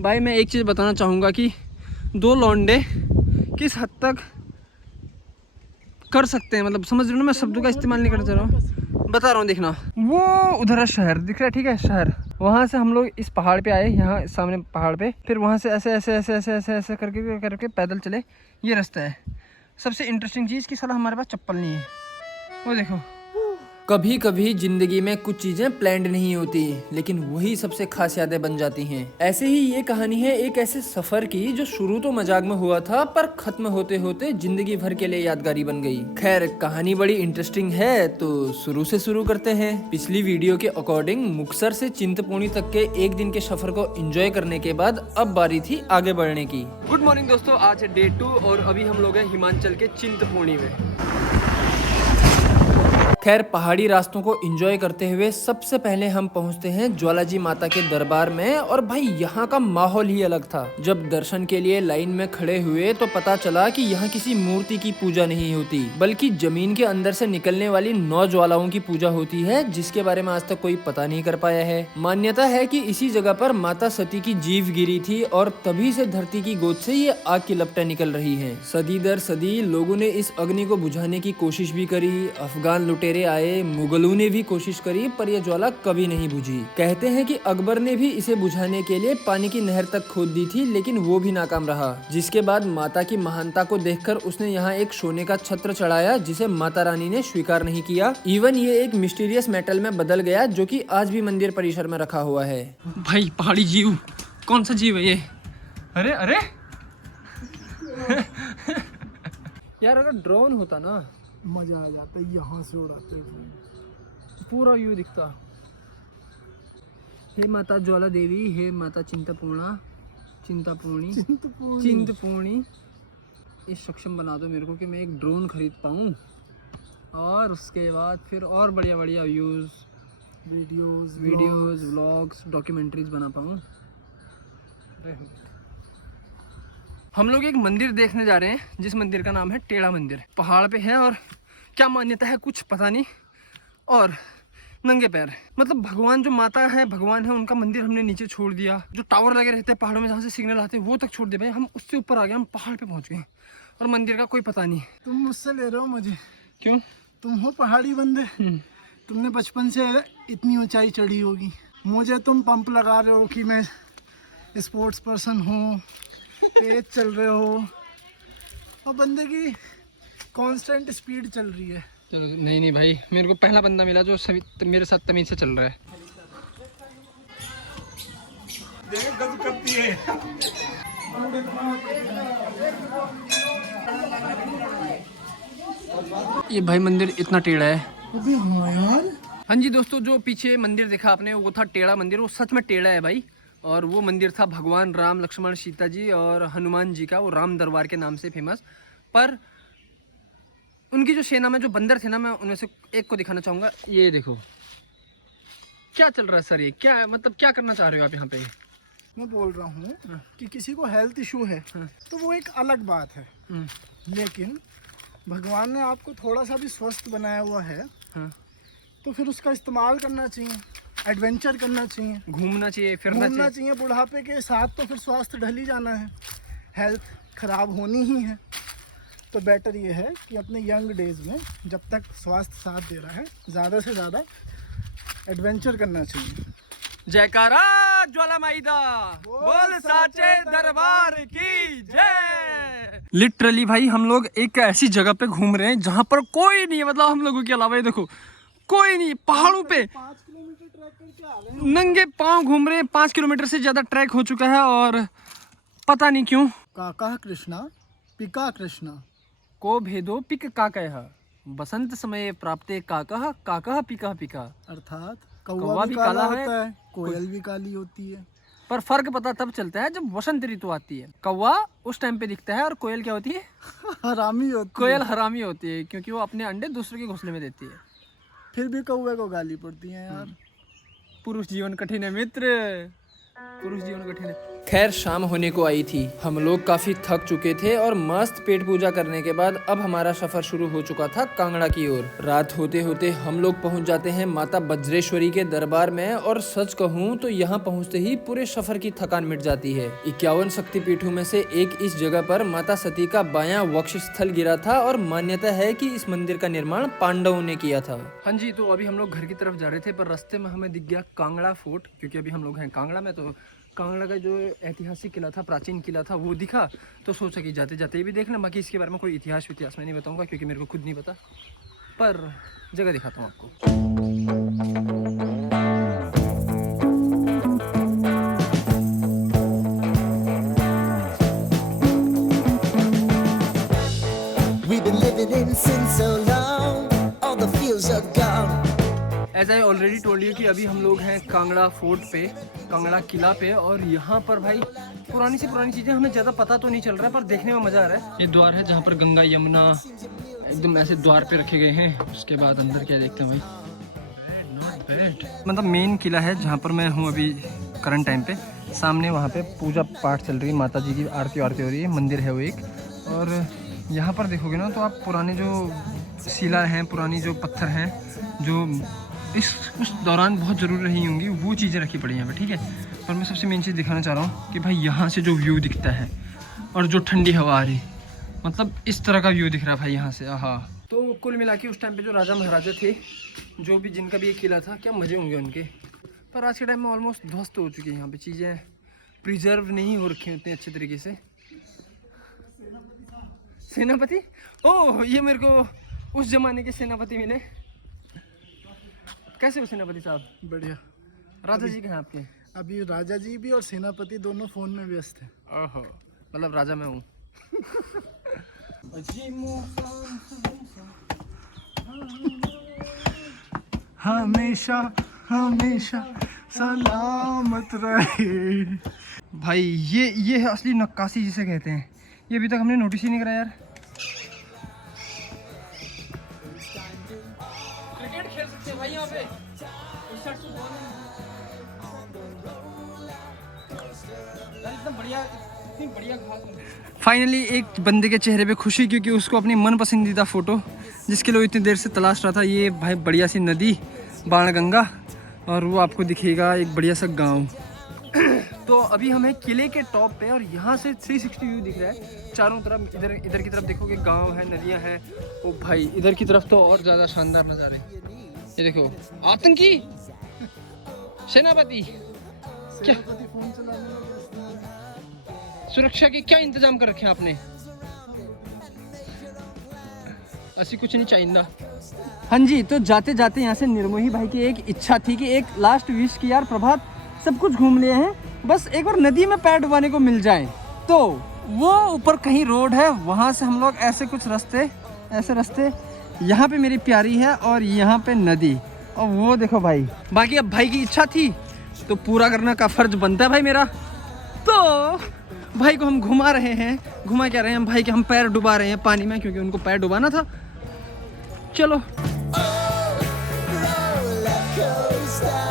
भाई मैं एक चीज़ बताना चाहूँगा कि दो लौंडे किस हद तक कर सकते हैं, मतलब समझ रहे हो ना, मैं शब्दों का इस्तेमाल नहीं करना चाह रहा हूँ, बता रहा हूँ। देखना वो उधर है शहर दिख रहा है, ठीक है शहर, वहाँ से हम लोग इस पहाड़ पे आए, यहाँ सामने पहाड़ पे, फिर वहाँ से ऐसे ऐसे ऐसे ऐसे ऐसे ऐसे करके करके पैदल चले, ये रास्ता है। सबसे इंटरेस्टिंग चीज़ कि साला हमारे पास चप्पल नहीं है, वो देखो। कभी कभी जिंदगी में कुछ चीजें प्लान्ड नहीं होती, लेकिन वही सबसे खास यादें बन जाती हैं। ऐसे ही ये कहानी है एक ऐसे सफर की जो शुरू तो मजाक में हुआ था, पर खत्म होते होते जिंदगी भर के लिए यादगारी बन गई। खैर कहानी बड़ी इंटरेस्टिंग है, तो शुरू से शुरू करते हैं। पिछली वीडियो के अकॉर्डिंग मुक्तसर से चिंतपूर्णी तक के एक दिन के सफर को एंजॉय करने के बाद अब बारी थी आगे बढ़ने की। गुड मॉर्निंग दोस्तों, आज है डे 2 और अभी हम लोग हैं हिमाचल के चिंतपूर्णी में। खैर पहाड़ी रास्तों को एंजॉय करते हुए सबसे पहले हम पहुंचते हैं ज्वालाजी माता के दरबार में। और भाई यहाँ का माहौल ही अलग था। जब दर्शन के लिए लाइन में खड़े हुए तो पता चला कि यहाँ किसी मूर्ति की पूजा नहीं होती, बल्कि जमीन के अंदर से निकलने वाली 9 ज्वालाओं की पूजा होती है, जिसके बारे में आज तक कोई पता नहीं कर पाया है। मान्यता है कि इसी जगह पर माता सती की जीव गिरी थी और तभी से धरती की गोद से ये आग की लपटें निकल रही है। सदी दर सदी लोगों ने इस अग्नि को बुझाने की कोशिश भी करी, अफगान लुटेरे आए, मुगलों ने भी कोशिश करी, पर यह ज्वाला कभी नहीं बुझी। कहते हैं कि अकबर ने भी इसे बुझाने के लिए पानी की नहर तक खोद दी थी, लेकिन वो भी नाकाम रहा। जिसके बाद माता की महानता को देखकर उसने यहाँ एक सोने का छत्र चढ़ाया, जिसे माता रानी ने स्वीकार नहीं किया। इवन ये एक मिस्टीरियस मेटल में बदल गया, जो कि आज भी मंदिर परिसर में रखा हुआ है। भाई पहाड़ी जीव, कौन सा जीव है ये? अरे अरे यार अगर ड्रोन होता ना मजा आ जाता, यहाँ से उड़ाते हुए पूरा व्यू दिखता। हे माता ज्वाला देवी, हे माता चिंतपूर्णी, इस सक्षम बना दो मेरे को कि मैं एक ड्रोन खरीद पाऊँ, और उसके बाद फिर और बढ़िया बढ़िया वीडियोस व्लॉग्स डॉक्यूमेंट्रीज बना पाऊँ। हम लोग एक मंदिर देखने जा रहे हैं, जिस मंदिर का नाम है टेढ़ा मंदिर। पहाड़ पे है और क्या मान्यता है कुछ पता नहीं, और नंगे पैर, मतलब भगवान जो माता है भगवान है उनका मंदिर हमने नीचे छोड़ दिया। जो टावर लगे रहते हैं पहाड़ों में जहाँ से सिग्नल आते हैं वो तक छोड़ दिए भाई। हम उससे ऊपर आ गए, हम पहाड़ पे पहुँच गए और मंदिर का कोई पता नहीं। तुम मुझसे ले रहे हो मजे? क्यों? तुम हो पहाड़ी बंदे, तुमने बचपन से इतनी ऊंचाई चढ़ी होगी। मुझे तुम पंप लगा रहे हो कि मैं स्पोर्ट्स पर्सन हूँ, तेज चल रहे हो, और बंदे की कांस्टेंट स्पीड चल रही है। चलो नहीं भाई, मेरे को पहला बंदा मिला जो सभी मेरे साथ तमीज से चल रहा है। ये भाई मंदिर इतना टेढ़ा है। अबे हाँ यार। हाँ जी दोस्तों, जो पीछे मंदिर देखा आपने वो था टेढ़ा मंदिर, वो सच में टेढ़ा है भाई। और वो मंदिर था भगवान राम लक्ष्मण सीता जी और हनुमान जी का, वो राम दरबार के नाम से फेमस। पर उनकी जो सेना में जो बंदर थे ना, मैं उनमें से एक को दिखाना चाहूँगा। ये देखो क्या चल रहा है सर, ये क्या मतलब क्या करना चाह रहे हो आप यहाँ पे? मैं बोल रहा हूँ कि किसी को हेल्थ इशू है तो वो एक अलग बात है, लेकिन भगवान ने आपको थोड़ा सा भी स्वस्थ बनाया हुआ है तो फिर उसका इस्तेमाल करना चाहिए, एडवेंचर करना चाहिए, घूमना चाहिए, फिरना चाहिए। बुढ़ापे के साथ तो फिर स्वास्थ्य ढल ही जाना है, हेल्थ खराब होनी ही है। तो बेटर ये है कि अपने यंग डेज में जब तक स्वास्थ्य साथ दे रहा है, ज़्यादा से ज़्यादा एडवेंचर करना चाहिए। जयकारा ज्वाला माईदा, बोल साचे दरबार की जय। लिटरली भाई हम लोग एक ऐसी जगह पे घूम रहे हैं जहाँ पर कोई नहीं है, मतलब हम लोगों के अलावा। ये देखो कोई नहीं, पहाड़ों पे 5 किलोमीटर ट्रैक करके आ रहे हैं, नंगे पाँव घूम रहे हैं। 5 किलोमीटर से ज्यादा ट्रैक हो चुका है और पता नहीं क्यों। काका कृष्णा पिका कृष्णा को भेदो पिक काकह, बसंत समय प्राप्ते काकह काकह पिका पिका। अर्थात कौवा भी काला होता है, कोयल भी काली होती है। पर फर्क पता तब चलता है जब वसंत ऋतु आती है। कौवा उस टाइम पे दिखता है और कोयल क्या होती है? हरामी होती कोयल हरामी होती है, क्योंकि वो अपने अंडे दूसरे के घोंसले में देती है। फिर भी कौवे को गाली पड़ती है यार। पुरुष जीवन कठिन है मित्र, पुरुष जीवन कठिन है। खैर शाम होने को आई थी, हम लोग काफी थक चुके थे और मस्त पेट पूजा करने के बाद अब हमारा सफर शुरू हो चुका था कांगड़ा की ओर। रात होते होते हम लोग पहुंच जाते हैं माता वज्रेश्वरी के दरबार में और सच कहूं तो यहाँ पहुंचते ही पूरे सफर की थकान मिट जाती है। 51 शक्तिपीठों में से एक इस जगह पर माता सती का बायां वक्ष स्थल गिरा था और मान्यता है कि इस मंदिर का निर्माण पांडवों ने किया था। हाँ जी, तो अभी हम लोग घर की तरफ जा रहे थे पर रास्ते में हमें दिख गया कांगड़ा फोर्ट, क्योंकि अभी हम लोग हैं कांगड़ा में। तो कांगड़ा का जो ऐतिहासिक किला था, प्राचीन किला था, वो दिखा तो सोचा कि जाते जाते ही भी देखना। बाकी इसके बारे में कोई इतिहास मैं नहीं बताऊंगा क्योंकि मेरे को खुद नहीं पता, पर जगह दिखाता हूँ आपको। We've been living in sin so long, all the feels are gone. As I already told you कि अभी हम लोग हैं कांगड़ा फोर्ट पे, कांगड़ा किला पे। और यहाँ पर भाई पुरानी सी पुरानी चीज़ें, हमें ज़्यादा पता तो नहीं चल रहा है पर देखने में मज़ा आ रहा है। ये द्वार है जहाँ पर गंगा यमुना एकदम ऐसे द्वार पे रखे गए हैं। उसके बाद अंदर क्या देखते हैं भाई, मतलब मेन किला है जहाँ पर मैं हूँ अभी करंट टाइम पे। सामने वहाँ पे पूजा पाठ चल रही है, माता जी की आरती वारती हो रही है, मंदिर है वो एक। और यहाँ पर देखोगे ना तो आप पुराने जो शिला हैं, पुरानी जो पत्थर हैं जो उस दौरान बहुत ज़रूरी रही होंगी, वो चीज़ें रखी पड़ी हैं यहाँ पे, ठीक है। पर मैं सबसे मेन चीज़ दिखाना चाह रहा हूँ कि भाई यहाँ से जो व्यू दिखता है और जो ठंडी हवा आ रही, मतलब इस तरह का व्यू दिख रहा है भाई यहाँ से। आहा, तो कुल मिला के उस टाइम पे जो राजा महाराजा थे, जो भी जिनका भी ये किला था, क्या मज़े होंगे उनके। पर आज के टाइम में ऑलमोस्ट ध्वस्त हो चुकी है यहाँ पे चीज़ें, प्रिजर्व नहीं हो रखी उतने अच्छे तरीके से। सेनापति, ओह ये मेरे को उस जमाने के सेनापति मिले। कैसे हो सेनापति साहब? बढ़िया। राजा जी कहाँ आपके? अभी राजा जी भी और सेनापति दोनों फोन में व्यस्त हैं। ओहो, मतलब राजा मैं हूँ। हमेशा हमेशा सलामत रहे। भाई ये है असली नक्काशी जिसे कहते हैं। ये अभी तक हमने नोटिस ही नहीं करा यार। क्रिकेट खेल सकते हैं भाई यहाँ पे। फाइनली एक बंदे के चेहरे पे खुशी, क्योंकि उसको अपनी मन पसंदीदा फ़ोटो जिसके लिए इतनी देर से तलाश रहा था, ये भाई बढ़िया सी नदी बाणगंगा, और वो आपको दिखेगा एक बढ़िया सा गांव। तो अभी हम हैं किले के टॉप पे और यहाँ से 360 व्यू दिख रहा है चारों तरफ। इधर की तरफ देखोगे गांव है, नदियाँ हैं। ओ भाई इधर की तरफ तो और ज़्यादा शानदार नज़ारे। ये देखो, आतंकी सेनापति क्या फोन चलाने में व्यस्त हैं। सुरक्षा के क्या इंतजाम कर रखे हैं आपने? ऐसी कुछ नहीं चाहिए। हाँ जी, तो जाते जाते यहाँ से निर्मोही भाई की एक इच्छा थी कि एक लास्ट विश की, यार प्रभात सब कुछ घूम लिए हैं, बस एक बार नदी में पैर डुबाने को मिल जाए। तो वो ऊपर कहीं रोड है, वहाँ से हम लोग ऐसे कुछ ऐसे रास्ते, यहाँ पे मेरी प्यारी है और यहाँ पे नदी, और वो देखो भाई। बाकी अब भाई की इच्छा थी तो पूरा करना का फर्ज बनता है भाई मेरा। तो भाई को हम घुमा रहे हैं, घुमा क्या रहे हैं हम भाई के, हम पैर डुबा रहे हैं पानी में क्योंकि उनको पैर डुबाना था। चलो Roller coaster.